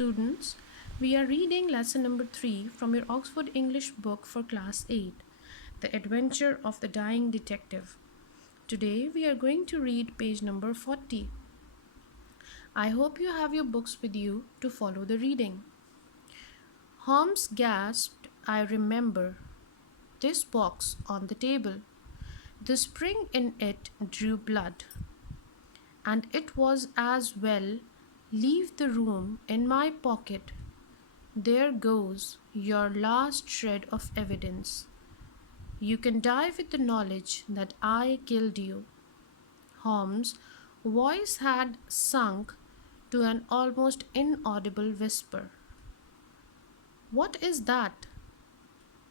students. We are reading lesson number 3 from your Oxford English book for class 8, The Adventure of the Dying Detective. Today we are going to read page number 40. I hope you have your books with you to follow the reading. Holmes gasped, I remember. This box on the table. The spring in it drew blood. And it was as well leave the room in my pocket. There goes your last shred of evidence. You can die with the knowledge that I killed you. Holmes' voice had sunk to an almost inaudible whisper. What is that?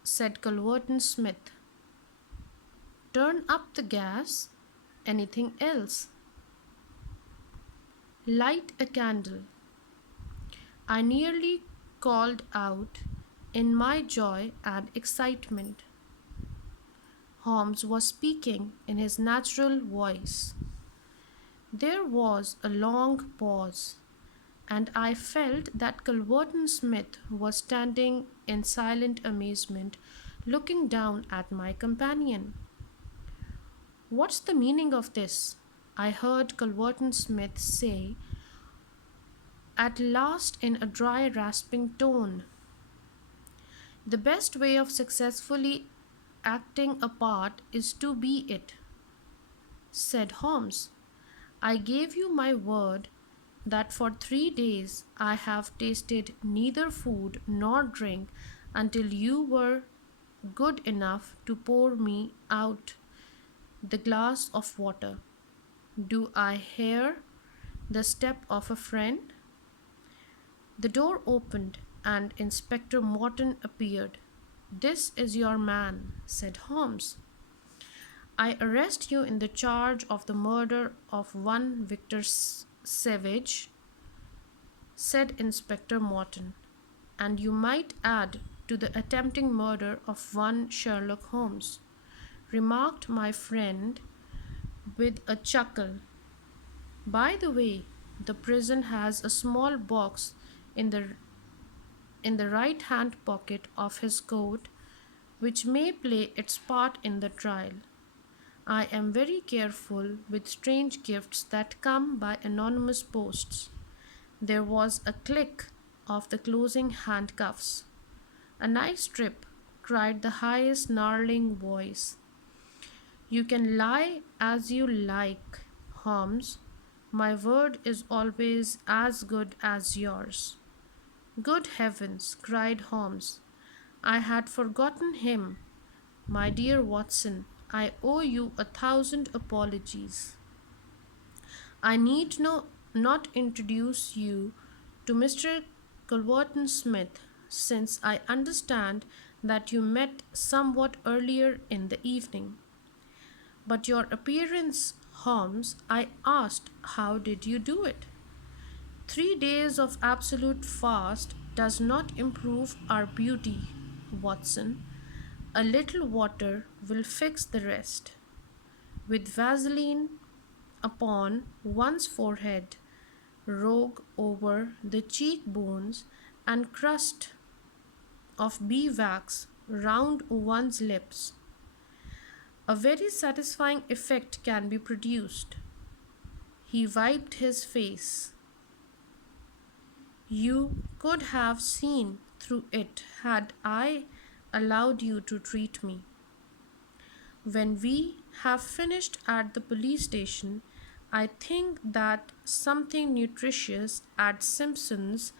Said Culverton Smith. Turn up the gas. Anything else? Light a candle. I nearly called out in my joy and excitement. Holmes was speaking in his natural voice. There was a long pause, and I felt that Culverton Smith was standing in silent amazement, looking down at my companion. What's the meaning of this? I heard Culverton Smith say at last in a dry, rasping tone. The best way of successfully acting a part is to be it, said Holmes. I gave you my word that for 3 days I have tasted neither food nor drink until you were good enough to pour me out the glass of water. Do I hear the step of a friend? The door opened and Inspector Morton appeared. This is your man, said Holmes. I arrest you in the charge of the murder of one Victor Savage, said Inspector Morton, and you might add to the attempting murder of one Sherlock Holmes, remarked my friend with a chuckle. By the way, the prison has a small box in the right-hand pocket of his coat, which may play its part in the trial. I am very careful with strange gifts that come by anonymous posts. There was a click of the closing handcuffs. A nice trip, cried the highest snarling voice. You can lie as you like, Holmes. My word is always as good as yours. Good heavens, cried Holmes. I had forgotten him. My dear Watson, I owe you 1,000 apologies. I need not introduce you to Mr. Culverton Smith, since I understand that you met somewhat earlier in the evening. But your appearance, Holmes, I asked, how did you do it? 3 days of absolute fast does not improve our beauty, Watson. A little water will fix the rest. With Vaseline upon one's forehead, rogue over the cheekbones, and crust of beeswax round one's lips, a very satisfying effect can be produced. He wiped his face. You could have seen through it had I allowed you to treat me. When we have finished at the police station, I think that something nutritious at Simpson's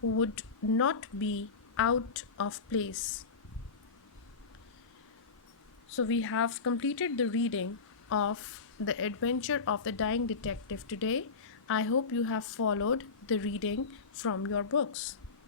would not be out of place. So we have completed the reading of The Adventure of the Dying Detective today. I hope you have followed the reading from your books.